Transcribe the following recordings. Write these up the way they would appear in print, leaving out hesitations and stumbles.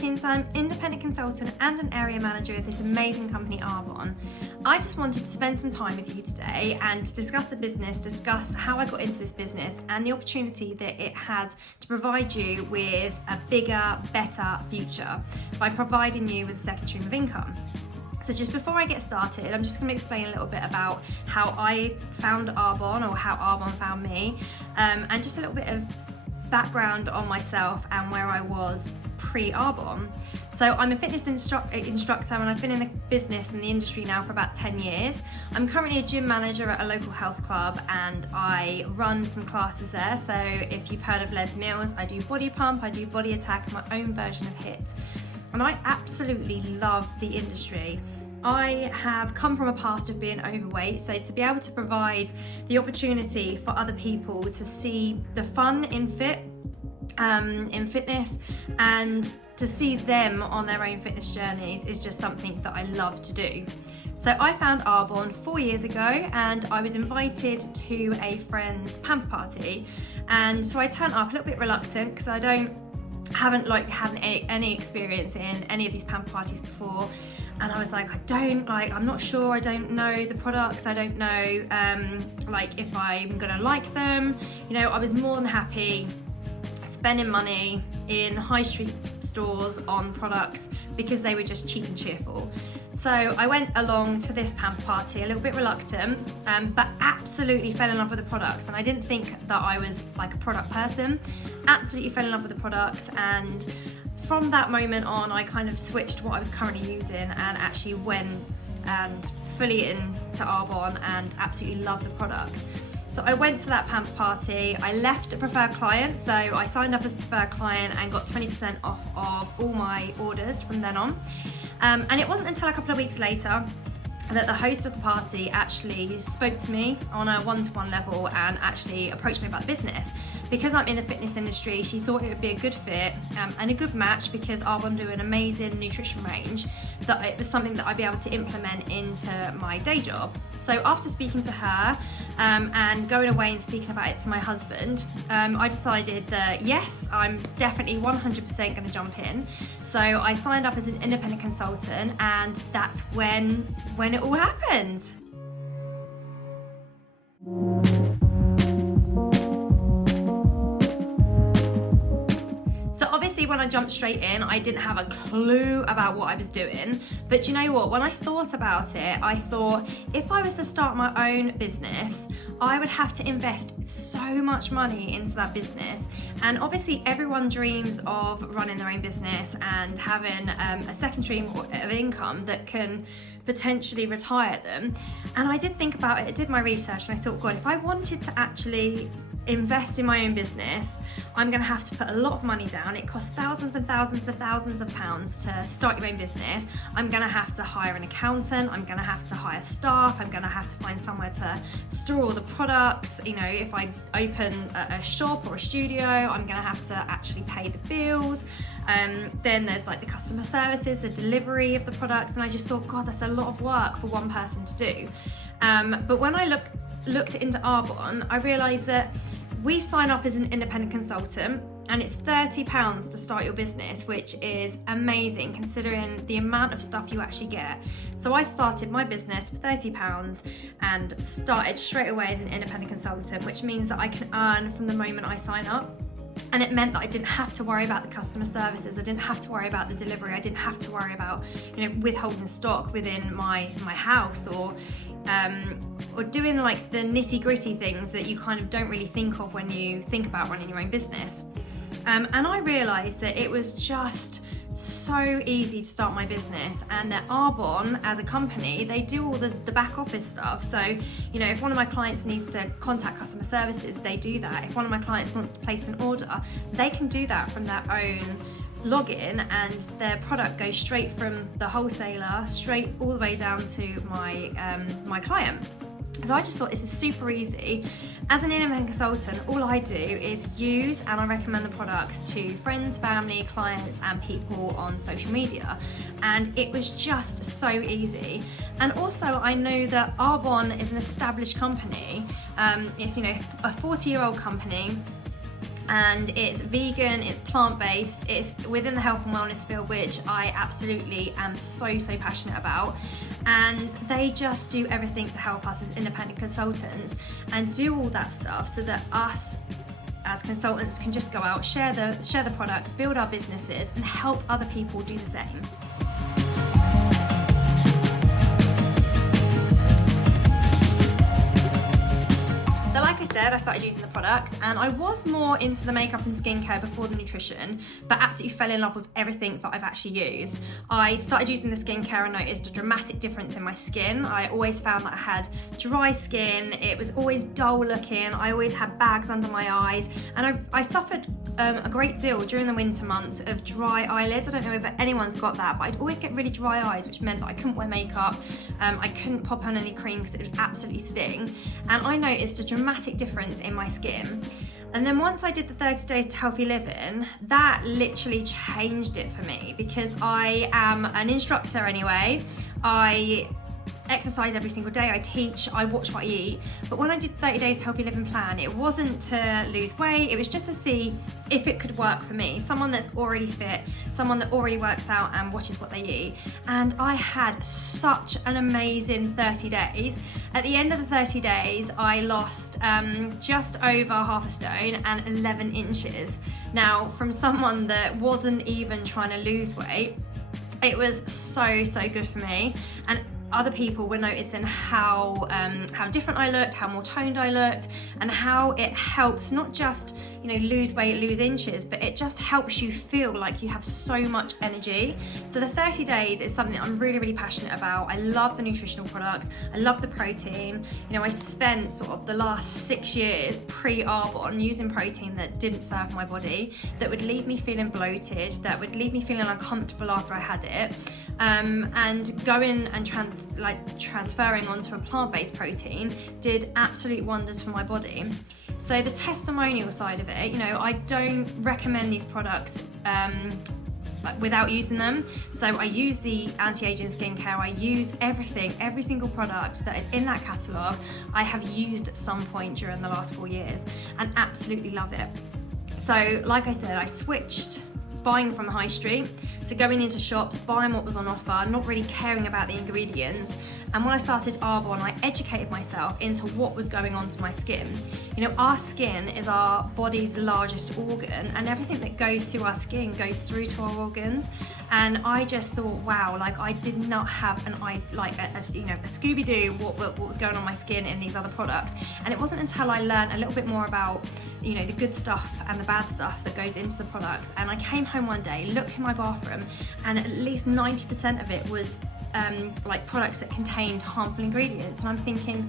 So I'm independent consultant and an area manager of this amazing company, Arbonne. I just wanted to spend some time with you today and discuss the business, discuss how I got into this business and the opportunity that it has to provide you with a bigger, better future by providing you with a second stream of income. So just before I get started, I'm just going to explain a little bit about how I found Arbonne, or how Arbonne found me, and just a little bit of background on myself and where I was pre-Arbonne. So I'm a fitness instructor and I've been in the business and the industry now for about 10 years. I'm currently a gym manager at a local health club and I run some classes there. So if you've heard of Les Mills, I do body pump, I do body attack, my own version of HIIT. And I absolutely love the industry. I have come from a past of being overweight, so to be able to provide the opportunity for other people to see the fun in fitness and to see them on their own fitness journeys is just something that I love to do. So I found Arbonne 4 years ago and I was invited to a friend's pamper party, and so I turned up a little bit reluctant because I haven't had any experience in any of these pamper parties before. And I was like, I'm not sure, I don't know the products, I don't know if I'm gonna like them. You know, I was more than happy spending money in high street stores on products because they were just cheap and cheerful. So I went along to this pamper party a little bit reluctant, but absolutely fell in love with the products. And I didn't think that I was like a product person, absolutely fell in love with the products. And from that moment on, I kind of switched what I was currently using and actually went and fully into Arbonne and absolutely love the products. So I went to that pamper party, I left a preferred client, so I signed up as a preferred client and got 20% off of all my orders from then on. And it wasn't until a couple of weeks later that the host of the party actually spoke to me on a one-to-one level and actually approached me about the business. Because I'm in the fitness industry, she thought it would be a good fit and a good match because Arbonne do an amazing nutrition range, that it was something that I'd be able to implement into my day job. So after speaking to her and going away and speaking about it to my husband, I decided that yes, I'm definitely 100% going to jump in. So I signed up as an independent consultant, and that's when it all happened. When I jumped straight in, I didn't have a clue about what I was doing. But you know what? When I thought about it, I thought if I was to start my own business, I would have to invest so much money into that business. And obviously everyone dreams of running their own business and having a second stream of income that can potentially retire them. And I did think about it, I did my research, and I thought, God, if I wanted to actually invest in my own business, I'm going to have to put a lot of money down. It costs thousands and thousands and thousands of pounds to start your own business. I'm going to have to hire an accountant, I'm going to have to hire staff, I'm going to have to find somewhere to store all the products. You know, if I open a shop or a studio, I'm going to have to actually pay the bills. Then there's like the customer services, the delivery of the products, and I just thought, God, that's a lot of work for one person to do. But when I looked into Arbonne, I realised that we sign up as an independent consultant and it's £30 to start your business, which is amazing considering the amount of stuff you actually get. So I started my business for £30 and started straight away as an independent consultant, which means that I can earn from the moment I sign up. And it meant that I didn't have to worry about the customer services, I didn't have to worry about the delivery, I didn't have to worry about, you know, withholding stock within my house, or doing like the nitty-gritty things that you kind of don't really think of when you think about running your own business. And I realised that it was just so easy to start my business, and that Arbonne as a company, they do all the back office stuff. So, you know, if one of my clients needs to contact customer services, they do that. If one of my clients wants to place an order, they can do that from their own login, and their product goes straight from the wholesaler straight all the way down to my client. So I just thought this is super easy. As an independent consultant, all I do is use and I recommend the products to friends, family, clients and people on social media. And it was just so easy. And also I know that Arbonne is an established company. It's, you know, a 40-year-old company. and it's vegan, it's plant-based, it's within the health and wellness field, which I absolutely am so passionate about. And they just do everything to help us as independent consultants and do all that stuff so that us as consultants can just go out, share the products, build our businesses, and help other people do the same. So like I said, I started using the products, and I was more into the makeup and skincare before the nutrition, but absolutely fell in love with everything that I've actually used. I started using the skincare and noticed a dramatic difference in my skin. I always found that I had dry skin, it was always dull looking, I always had bags under my eyes, and I suffered a great deal during the winter months of dry eyelids. I don't know if anyone's got that, but I'd always get really dry eyes, which meant that I couldn't wear makeup, I couldn't pop on any cream because it would absolutely sting, and I noticed a dramatic difference in my skin. And then once I did the 30 days to healthy living, that literally changed it for me, because I am an instructor anyway. I exercise every single day, I teach, I watch what I eat. But when I did 30 days healthy living plan, it wasn't to lose weight, it was just to see if it could work for me. Someone that's already fit, someone that already works out and watches what they eat. And I had such an amazing 30 days. At the end of the 30 days, I lost just over half a stone and 11 inches. Now, from someone that wasn't even trying to lose weight, it was so good for me. And other people were noticing how different I looked, how more toned I looked, and how it helps not just, you know, lose weight, lose inches, but it just helps you feel like you have so much energy. So the 30 days is something that I'm really passionate about. I love the nutritional products, I love the protein. You know, I spent sort of the last 6 years pre-Arbonne using protein that didn't serve my body, that would leave me feeling bloated, that would leave me feeling uncomfortable after I had it. And going and transferring onto a plant-based protein did absolute wonders for my body. So the testimonial side of it, you know, I don't recommend these products without using them. So I use the anti-aging skincare, I use everything, every single product that is in that catalogue, I have used at some point during the last 4 years and absolutely love it. So like I said, I switched buying from the high street to going into shops, buying what was on offer, not really caring about the ingredients. And when I started Arbonne, I educated myself into what was going on to my skin. You know, our skin is our body's largest organ, and everything that goes through our skin goes through to our organs. And I just thought, wow, like I did not have a Scooby-Doo what was going on my skin in these other products. And it wasn't until I learned a little bit more about, you know, the good stuff and the bad stuff that goes into the products. And I came home one day, looked in my bathroom, and at least 90% of it was like products that contained harmful ingredients. And I'm thinking,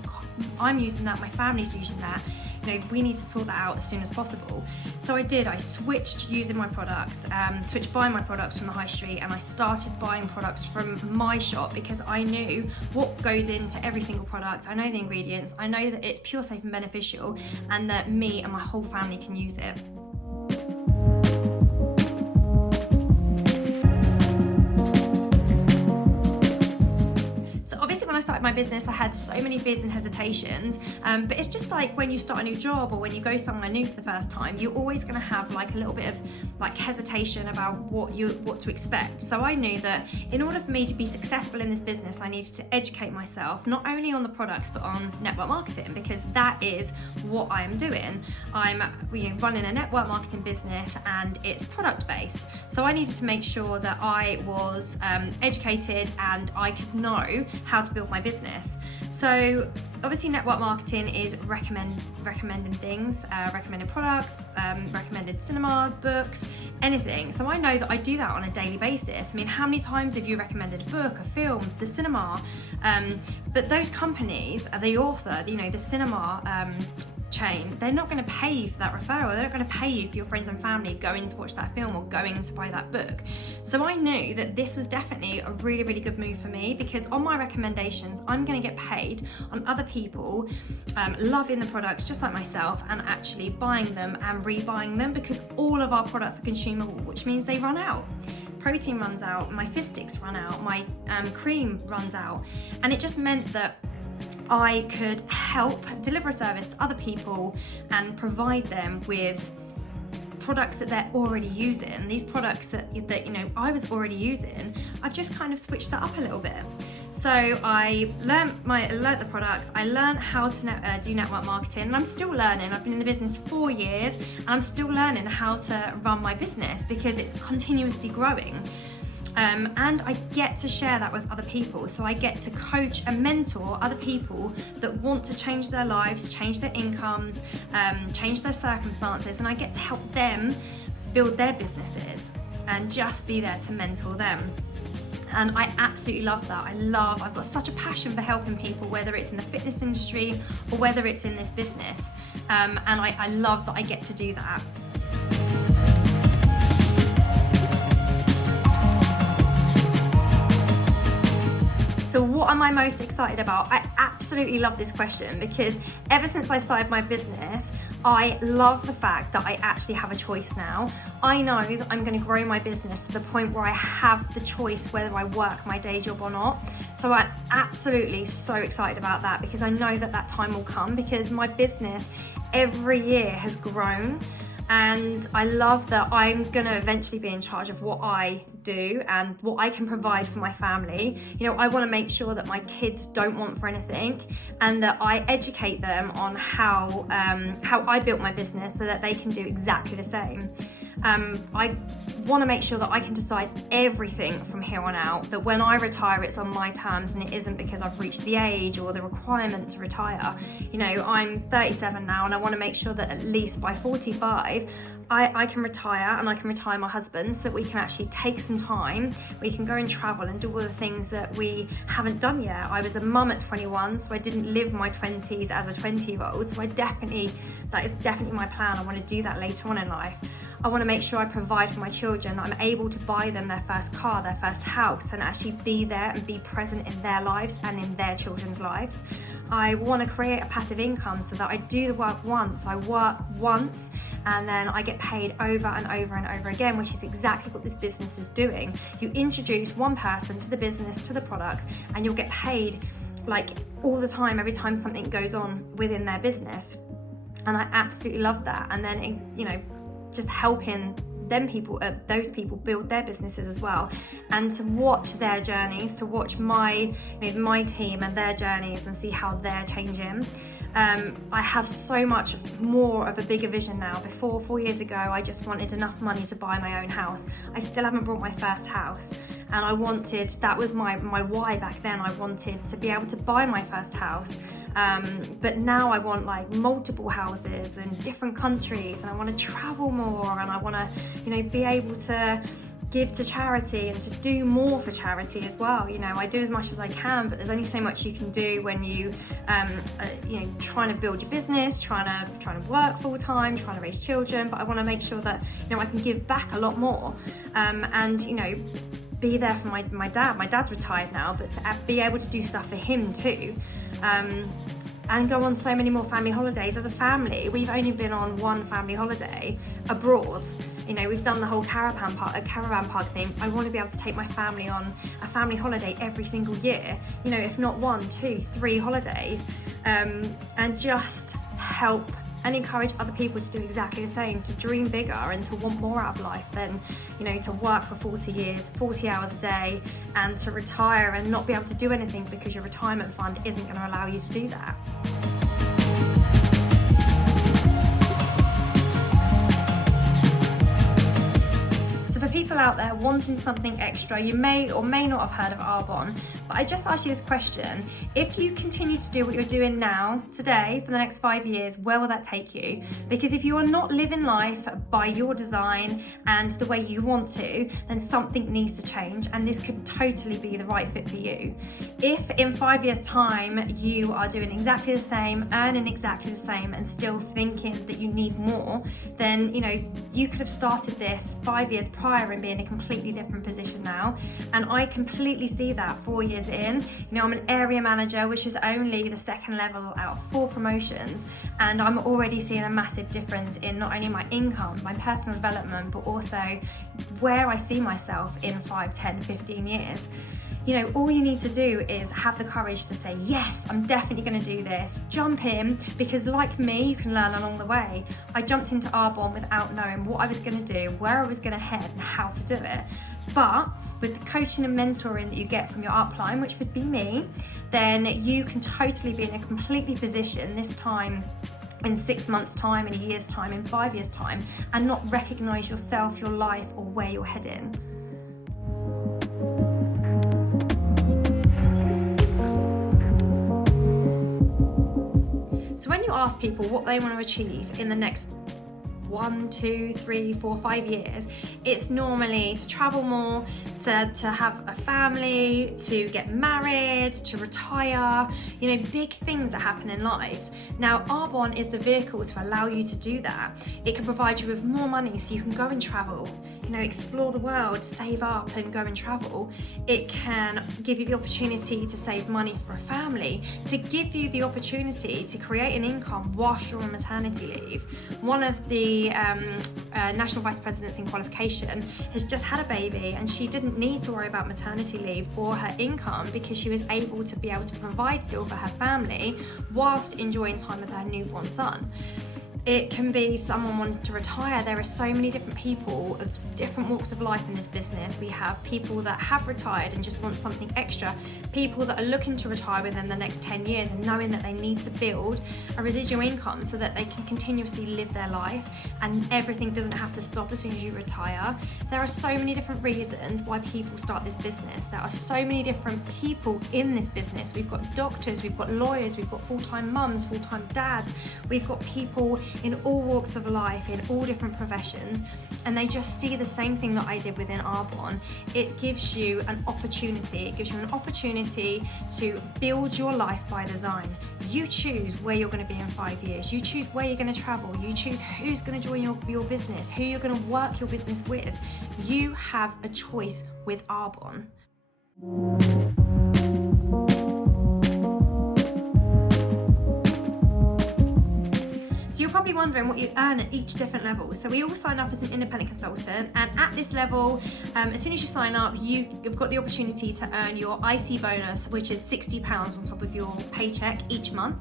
I'm using that, my family's using that, you know, we need to sort that out as soon as possible. So I did, I switched using my products, switched buying my products from the high street, and I started buying products from my shop because I knew what goes into every single product, I know the ingredients, I know that it's pure, safe and beneficial, and that me and my whole family can use it. When I started my business, I had so many fears and hesitations, but it's just like when you start a new job or when you go somewhere new for the first time, you're always going to have like a little bit of like hesitation about what to expect. So I knew that in order for me to be successful in this business, I needed to educate myself not only on the products but on network marketing, because that is what I am doing. I'm running a network marketing business and it's product based. So I needed to make sure that I was educated and I could know how to build my business. So obviously network marketing is recommending things, recommended products, recommended cinemas, books, anything. So I know that I do that on a daily basis. I mean, how many times have you recommended a book, a film, the cinema? But those companies, the author, you know, the cinema chain, they're not going to pay you for that referral. They're not going to pay you for your friends and family going to watch that film or going to buy that book. So I knew that this was definitely a really good move for me, because on my recommendations, I'm going to get paid on other people loving the products just like myself and actually buying them and rebuying them, because all of our products are consumable, which means they run out. Protein runs out, my fizz sticks run out, my cream runs out, and it just meant that I could help deliver a service to other people and provide them with products that they're already using, these products that I was already using, I've just kind of switched that up a little bit. So I learned the products, I learned how to do network marketing, and I'm still learning. I've been in the business 4 years, and I'm still learning how to run my business because it's continuously growing. And I get to share that with other people. So I get to coach and mentor other people that want to change their lives, change their incomes, change their circumstances, and I get to help them build their businesses and just be there to mentor them. And I absolutely love that. I've got such a passion for helping people, whether it's in the fitness industry or whether it's in this business. And I love that I get to do that. So what am I most excited about? I absolutely love this question because ever since I started my business, I love the fact that I actually have a choice now. I know that I'm going to grow my business to the point where I have the choice whether I work my day job or not. So I'm absolutely so excited about that because I know that that time will come because my business every year has grown. And I love that I'm going to eventually be in charge of what I do and what I can provide for my family. I want to make sure that my kids don't want for anything and that I educate them on how I built my business so that they can do exactly the same. I want to make sure that I can decide everything from here on out, that when I retire it's on my terms and it isn't because I've reached the age or the requirement to retire. I'm 37 now and I want to make sure that at least by 45 I can retire and I can retire my husband so that we can actually take some time, we can go and travel and do all the things that we haven't done yet. I was a mum at 21, so I didn't live my 20s as a 20-year-old, so that is definitely my plan. I want to do that later on in life. I want to make sure I provide for my children, that I'm able to buy them their first car, their first house, and actually be there and be present in their lives and in their children's lives. I want to create a passive income so that I do the work once, I work once, and then I get paid over and over and over again, which is exactly what this business is doing. You introduce one person to the business, to the products, and you'll get paid like all the time, every time something goes on within their business. And I absolutely love that. And then, just helping those people build their businesses as well, and to watch their journeys, to watch my team and their journeys and see how they're changing. I have so much more of a bigger vision now. Before, 4 years ago, I just wanted enough money to buy my own house. I still haven't bought my first house, and that was my why back then. I wanted to be able to buy my first house. But now I want like multiple houses in different countries, and I want to travel more, and I want to, be able to give to charity and to do more for charity as well. I do as much as I can, but there's only so much you can do when you trying to build your business, trying to work full time, trying to raise children. But I want to make sure that I can give back a lot more, and be there for my dad. My dad's retired now, but to be able to do stuff for him too. And go on so many more family holidays. As a family, we've only been on one family holiday abroad. We've done the whole caravan park thing. I want to be able to take my family on a family holiday every single year, if not 1, 2, 3 holidays, and just help and encourage other people to do exactly the same, to dream bigger and to want more out of life than, to work for 40 years, 40 hours a day, and to retire and not be able to do anything because your retirement fund isn't going to allow you to do that. For people out there wanting something extra, you may or may not have heard of Arbonne, but I just asked you this question: if you continue to do what you're doing now, today, for the next 5 years, where will that take you? Because if you are not living life by your design and the way you want to, then something needs to change, and this could totally be the right fit for you. If in 5 years' time you are doing exactly the same, earning exactly the same, and still thinking that you need more, then you could have started this 5 years prior and be in a completely different position now. And I completely see that 4 years in. I'm an area manager, which is only the second level out of 4 promotions, and I'm already seeing a massive difference in not only my income, my personal development, but also where I see myself in 5, 10, 15 years. You know, all you need to do is have the courage to say, yes, I'm definitely going to do this. Jump in, because like me, you can learn along the way. I jumped into Arbonne without knowing what I was going to do, where I was going to head, and how to do it. But with the coaching and mentoring that you get from your upline, which would be me, then you can totally be in a completely position this time in 6 months' time, in a year's time, in 5 years' time, and not recognise yourself, your life, or where you're heading. So when you ask people what they want to achieve in the next 1, 2, 3, 4, 5 years, it's normally to travel more, to have a family, to get married, to retire, you know, big things that happen in life. Now, Arbonne is the vehicle to allow you to do that. It can provide you with more money so you can go and travel, you know, explore the world, save up and go and travel. It can give you the opportunity to save money for a family, to give you the opportunity to create an income whilst you're on maternity leave. One of the national vice presidents in qualification has just had a baby, and she didn't need to worry about maternity leave or her income because she was able to provide still for her family whilst enjoying time with her newborn son. It can be someone wanting to retire. There are so many different people of different walks of life in this business. We have people that have retired and just want something extra, people that are looking to retire within the next 10 years and knowing that they need to build a residual income so that they can continuously live their life and everything doesn't have to stop as soon as you retire. There are so many different reasons why people start this business. There are so many different people in this business. We've got doctors, we've got lawyers, we've got full-time mums, full-time dads, we've got people in all walks of life, in all different professions, and they just see the same thing that I did within Arbonne. It gives you an opportunity. It gives you an opportunity to build your life by design. You choose where you're going to be in 5 years. You choose where you're going to travel. You choose who's going to join your business, who you're going to work your business with. You have a choice with Arbonne. You're probably wondering what you earn at each different level. So we all sign up as an independent consultant, and at this level, as soon as you sign up, you've got the opportunity to earn your IC bonus, which is £60 on top of your paycheck each month.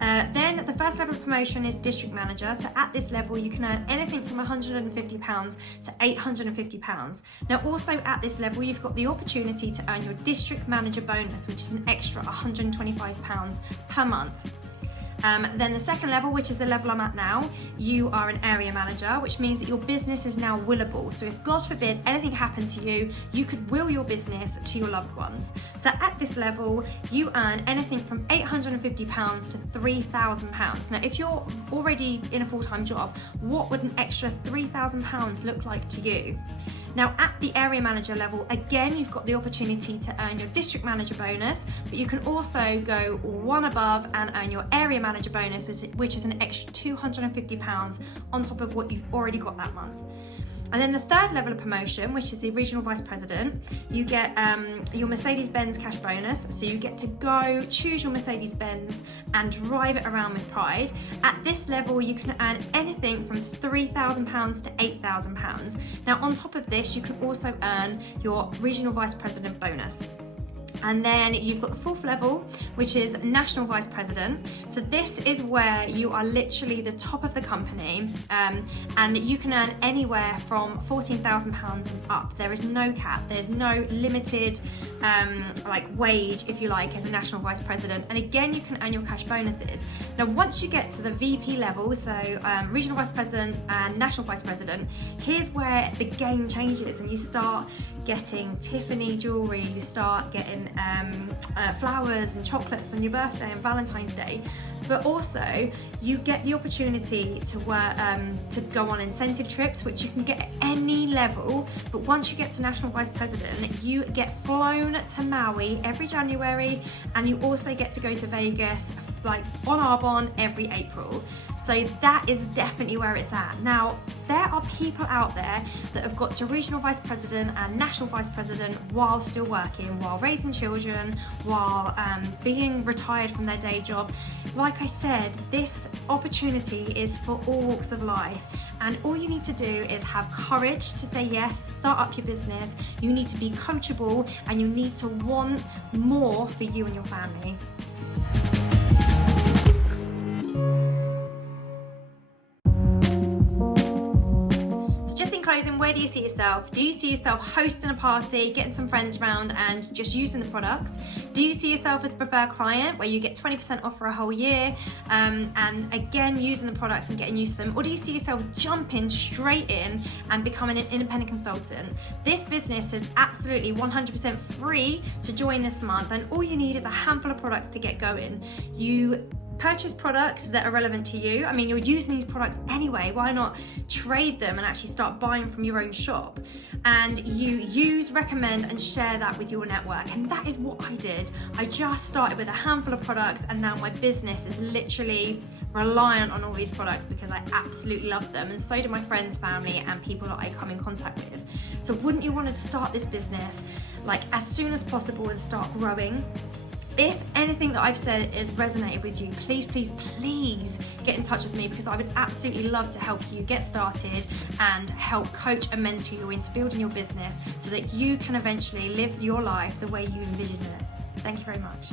Then the first level of promotion is district manager. So at this level, you can earn anything from £150 to £850. Now also at this level, you've got the opportunity to earn your district manager bonus, which is an extra £125 per month. Then the second level, which is the level I'm at now, you are an area manager, which means that your business is now willable. So if God forbid anything happened to you, you could will your business to your loved ones. So at this level, you earn anything from £850 to £3,000. Now, if you're already in a full-time job, what would an extra £3,000 look like to you? Now at the area manager level, again, you've got the opportunity to earn your district manager bonus, but you can also go one above and earn your area manager bonus, which is an extra £250 on top of what you've already got that month. And then the third level of promotion, which is the regional vice president, you get your Mercedes-Benz cash bonus. So you get to go choose your Mercedes-Benz and drive it around with pride. At this level, you can earn anything from £3,000 to £8,000. Now, on top of this, you can also earn your regional vice president bonus. And then you've got the fourth level, which is national vice president. So this is where you are literally the top of the company, and you can earn anywhere from £14,000 and up. There is no cap. There's no limited wage, if you like, as a national vice president. And again, you can earn your cash bonuses. Now, once you get to the VP level, so regional vice president and national vice president, here's where the game changes, and you start getting Tiffany jewelry, you start getting flowers and chocolates on your birthday and Valentine's Day, but also you get the opportunity to work to go on incentive trips, which you can get at any level. But once you get to national vice president, you get flown to Maui every January, and you also get to go to Vegas like on Arbonne every April. So that is definitely where it's at. Now, there are people out there that have got to regional vice president and national vice president while still working, while raising children, while being retired from their day job. Like I said, this opportunity is for all walks of life. And all you need to do is have courage to say yes, start up your business. You need to be coachable and you need to want more for you and your family. Closing, where do you see yourself? Do you see yourself hosting a party, getting some friends around and just using the products? Do you see yourself as a preferred client where you get 20% off for a whole year and again using the products and getting used to them? Or do you see yourself jumping straight in and becoming an independent consultant? This business is absolutely 100% free to join this month, and all you need is a handful of products to get going. You purchase products that are relevant to you. I mean, you're using these products anyway, why not trade them and actually start buying from your own shop? And you use, recommend and share that with your network. And that is what I did. I just started with a handful of products and now my business is literally reliant on all these products because I absolutely love them, and so do my friends, family and people that I come in contact with. So wouldn't you want to start this business like as soon as possible and start growing? If anything that I've said has resonated with you, please, please, please get in touch with me, because I would absolutely love to help you get started and help coach and mentor you into building your business so that you can eventually live your life the way you envision it. Thank you very much.